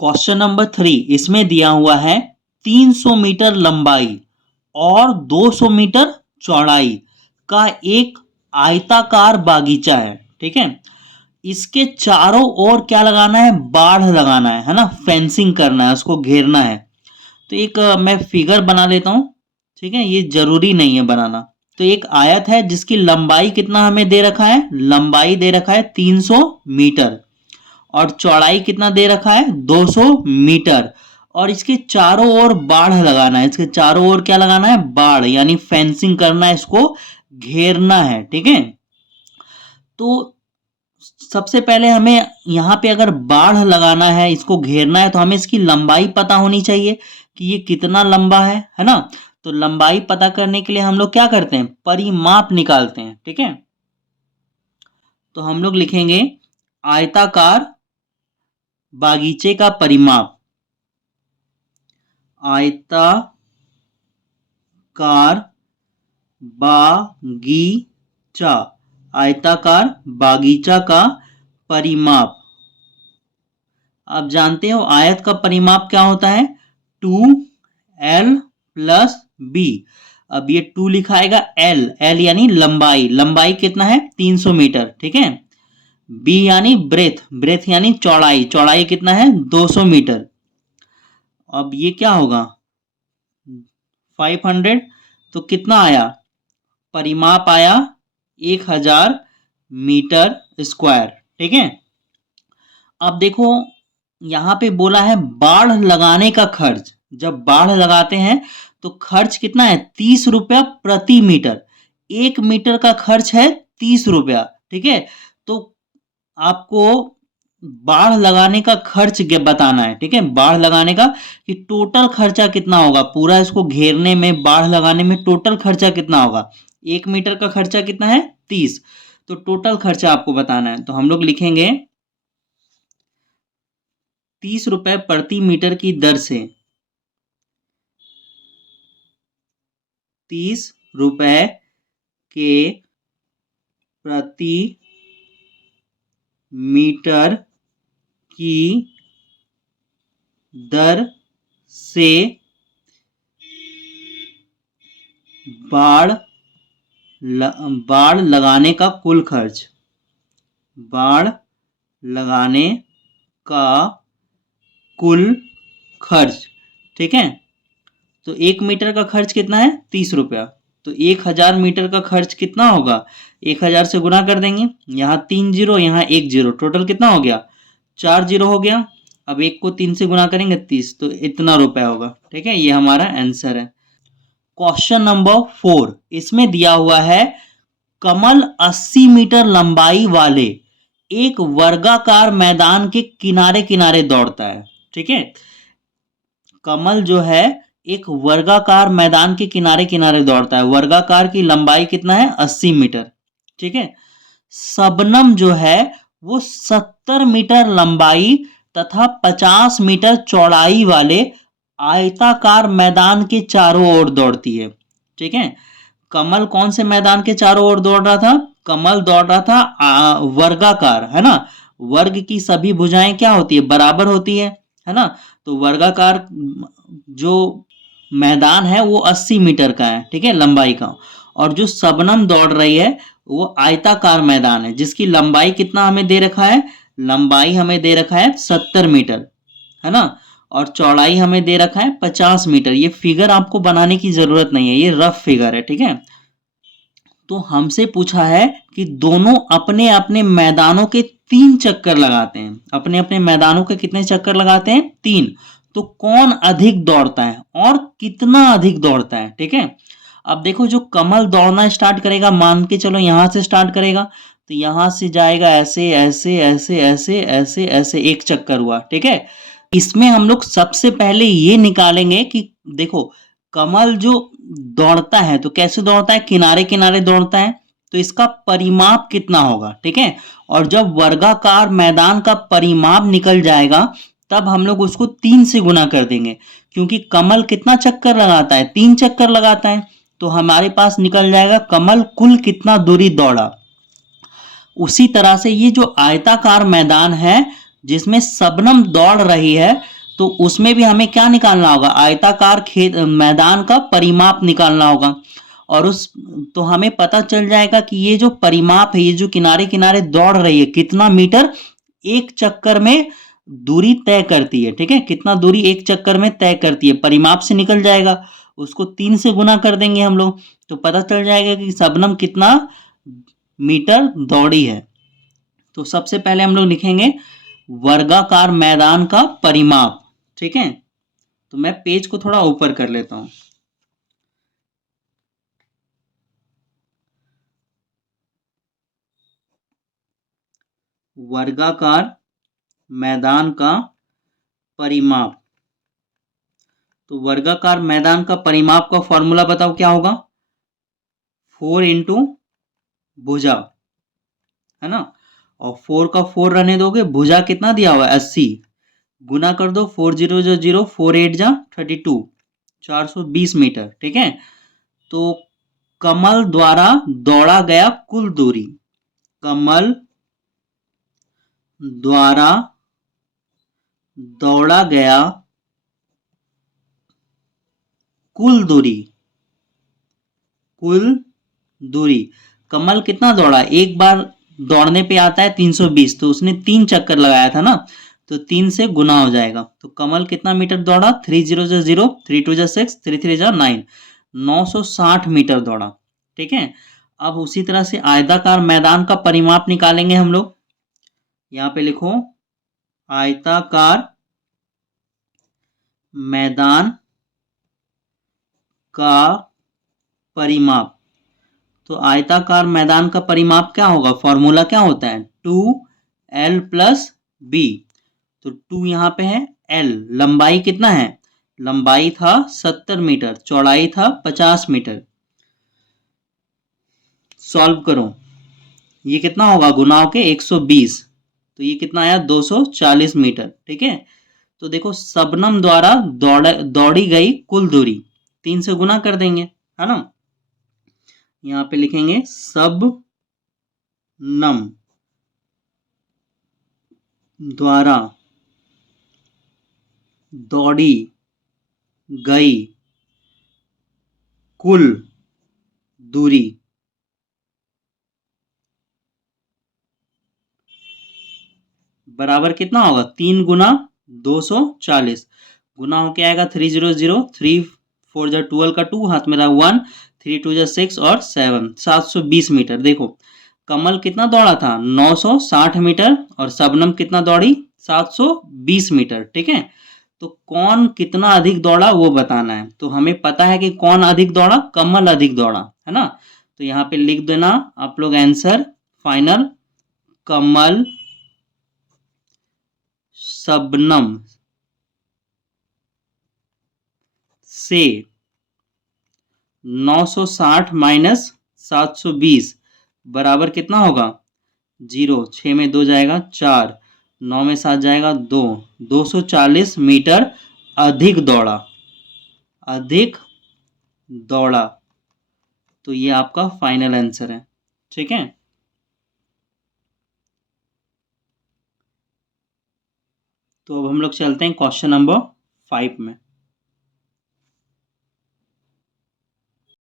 Question number 3 इसमें दिया हुआ है 300 मीटर लंबाई और 200 मीटर चौड़ाई का एक आयताकार बागीचा है। ठीक है, इसके चारों ओर क्या लगाना है? बाढ़ लगाना है ना, फेंसिंग करना है, उसको घेरना है। तो एक मैं फिगर बना लेता हूं। ठीक है, ये जरूरी नहीं है बनाना। तो एक आयत है जिसकी लंबाई कितना हमें दे रखा है? लंबाई दे रखा है 300 मीटर और चौड़ाई कितना दे रखा है? 200 मीटर। और इसके चारों ओर बाढ़ लगाना है। इसके चारों ओर क्या लगाना है? बाढ़, यानी फेंसिंग करना है, इसको घेरना है। ठीक है, तो सबसे पहले हमें यहां पे अगर बाढ़ लगाना है, इसको घेरना है, तो हमें इसकी लंबाई पता होनी चाहिए कि ये कितना लंबा है ना। तो लंबाई पता करने के लिए हम लोग क्या करते हैं? परिमाप निकालते हैं। ठीक है, तो हम लोग लिखेंगे आयताकार बागीचे का परिमाप। आयताकार बागीचा, आयताकार बागीचा का परिमाप। आप जानते हो आयत का परिमाप क्या होता है? 2l plus B. अब ये 2 लिखाएगा l यानी लंबाई। लंबाई कितना है? 300 मीटर। ठीक है, बी यानी ब्रेथ यानी चौड़ाई। चौड़ाई कितना है? 200 मीटर। अब ये क्या होगा? 500। तो कितना आया? परिमाप आया 1000 मीटर स्क्वायर। ठीक है, अब देखो यहां पे बोला है बाढ़ लगाने का खर्च। जब बाढ़ लगाते हैं तो खर्च कितना है? 30 रुपया प्रति मीटर। 1 मीटर का खर्च है 30 रुपया। ठीक है, तो आपको बाढ़ लगाने का खर्च बताना है। ठीक है, बाढ़ लगाने का कि टोटल खर्चा कितना होगा, पूरा इसको घेरने में, बाढ़ लगाने में टोटल खर्चा कितना होगा। 1 मीटर का खर्चा कितना है? 30। तो टोटल खर्चा आपको बताना है। तो हम लोग लिखेंगे 30 रुपए प्रति मीटर की दर से 30 रुपए के प्रति मीटर की दर से बाढ़ लगाने का कुल खर्च। बाढ़ लगाने का कुल खर्च। ठीक है, तो 1 मीटर का खर्च कितना है? 30 रुपया। तो 1000 मीटर का खर्च कितना होगा? 1000 से गुना कर देंगे। यहाँ 3 जीरो, यहाँ 1 जीरो, टोटल कितना हो गया? 4 जीरो हो गया। अब 1 को 3 से गुना करेंगे 30, तो इतना रुपया होगा। ठीक है, ये हमारा आंसर है। क्वेश्चन नंबर 4 इसमें दिया हुआ है कमल 80 मीटर लंबाई वाले एक वर्गाकार मैदान के किनारे किनारे दौड़ता है। ठीक है, कमल जो है एक वर्गाकार मैदान के किनारे किनारे दौड़ता है। वर्गाकार की लंबाई कितना है? 80 मीटर। ठीक है, शबनम जो है वो 70 मीटर लंबाई तथा 50 मीटर चौड़ाई वाले आयताकार मैदान के चारों ओर दौड़ती है। ठीक है, कमल कौन से मैदान के चारों ओर दौड़ रहा था? कमल दौड़ रहा था वर्गाकार, है ना। वर्ग की सभी भुजाएं क्या होती है? बराबर होती है ना। तो वर्गाकार जो मैदान है वो 80 मीटर का है। ठीक है, लंबाई का। और जो शबनम दौड़ रही है वो आयताकार मैदान है, जिसकी लंबाई कितना हमें दे रखा है? लंबाई हमें दे रखा है 70 मीटर, है ना। और चौड़ाई हमें दे रखा है 50 मीटर। ये फिगर आपको बनाने की जरूरत नहीं है, ये रफ फिगर है। ठीक है, तो हमसे पूछा है कि दोनों अपने अपने मैदानों के 3 चक्कर लगाते हैं। अपने अपने मैदानों के कितने चक्कर लगाते हैं? 3। तो कौन अधिक दौड़ता है और कितना अधिक दौड़ता है? ठीक है, अब देखो जो कमल दौड़ना स्टार्ट करेगा, मान के चलो यहां से स्टार्ट करेगा, तो यहां से जाएगा ऐसे ऐसे ऐसे ऐसे ऐसे ऐसे, 1 चक्कर हुआ। ठीक है, इसमें हम लोग सबसे पहले ये निकालेंगे कि देखो कमल जो दौड़ता है तो कैसे दौड़ता है? किनारे किनारे दौड़ता है, तो इसका परिमाप कितना होगा। ठीक है, और जब वर्गाकार मैदान का परिमाप निकल जाएगा तब हम लोग उसको 3 से गुना कर देंगे, क्योंकि कमल कितना चक्कर लगाता है? 3 चक्कर लगाता है। तो हमारे पास निकल जाएगा कमल कुल कितना दूरी दौड़ा। उसी तरह से ये जो आयताकार मैदान है जिसमें शबनम दौड़ रही है, तो उसमें भी हमें क्या निकालना होगा, आयताकार खेत मैदान का परिमाप निकालना होगा। और उस तो हमें पता चल जाएगा कि ये जो परिमाप है, ये जो किनारे किनारे दौड़ रही है, कितना मीटर एक चक्कर में दूरी तय करती है। ठीक है, कितना दूरी एक चक्कर में तय करती है, परिमाप से निकल जाएगा। उसको 3 से गुना कर देंगे हम लोग, तो पता चल जाएगा कि शबनम कितना मीटर दौड़ी है। तो सबसे पहले हम लोग लिखेंगे वर्गाकार मैदान का परिमाप। ठीक है, तो मैं पेज को थोड़ा ऊपर कर लेता हूं। वर्गाकार मैदान का परिमाप। तो वर्गाकार मैदान का परिमाप का फॉर्मूला बताओ क्या होगा, 4 इंटू भुजा, है ना। और 4 का 4 रहने दोगे, भुजा कितना दिया हुआ है 80, गुना कर दो, 4 0 जो 0, 4 8 जा 32, 420 मीटर। ठीक है, तो कमल द्वारा दौड़ा गया कुल दूरी, कमल द्वारा दौड़ा गया कुल दूरी, कुल दूरी, कमल कितना दौड़ा, एक बार दौड़ने पे आता है 320, तो उसने 3 चक्कर लगाया था ना, तो 3 से गुना हो जाएगा। तो कमल कितना मीटर दौड़ा, 3 0 जा 0, 3 2 जा 6, 3 3 जा 9, 960 मीटर दौड़ा। ठीक है, अब उसी तरह से आयताकार मैदान का परिमाप निकालेंगे हम लोग। यहां पे लिखो आयताकार मैदान का परिमाप। तो आयताकार मैदान का परिमाप क्या होगा, फॉर्मूला क्या होता है, 2l प्लस बी। तो 2 यहां पे है, l लंबाई कितना है, लंबाई था 70 मीटर, चौड़ाई था 50 मीटर। सॉल्व करो, ये कितना होगा, गुना होके 120, तो ये कितना आया 240 मीटर। ठीक है, तो देखो शबनम द्वारा दौड़ी गई कुल दूरी, 3 से गुना कर देंगे, है ना। यहां पे लिखेंगे शबनम द्वारा दौड़ी गई कुल दूरी बराबर कितना होगा, 3 गुना 240, गुना होके आएगा 3 0 0, 3 4 जा 12 का 2, हाथ में रहा 1, 3 2 जा 6 और 7, 720 मीटर। देखो कमल कितना दौड़ा था 960 मीटर, और शबनम कितना दौड़ी 720 मीटर। ठीक है, तो कौन कितना अधिक दौड़ा वो बताना है। तो हमें पता है कि कौन अधिक दौड़ा, कमल अधिक दौड़ा, है ना। तो यहाँ पे लिख देना आप लोग आंसर फाइनल, कमल शबनम से 960 माइनस 720 बराबर कितना होगा, 0, 6 में 2 जाएगा 4, 9 में 7 जाएगा 2, 240 मीटर अधिक दौड़ा, अधिक दौड़ा। तो ये आपका फाइनल आंसर है। ठीक है, तो अब हम लोग चलते हैं क्वेश्चन नंबर 5 में।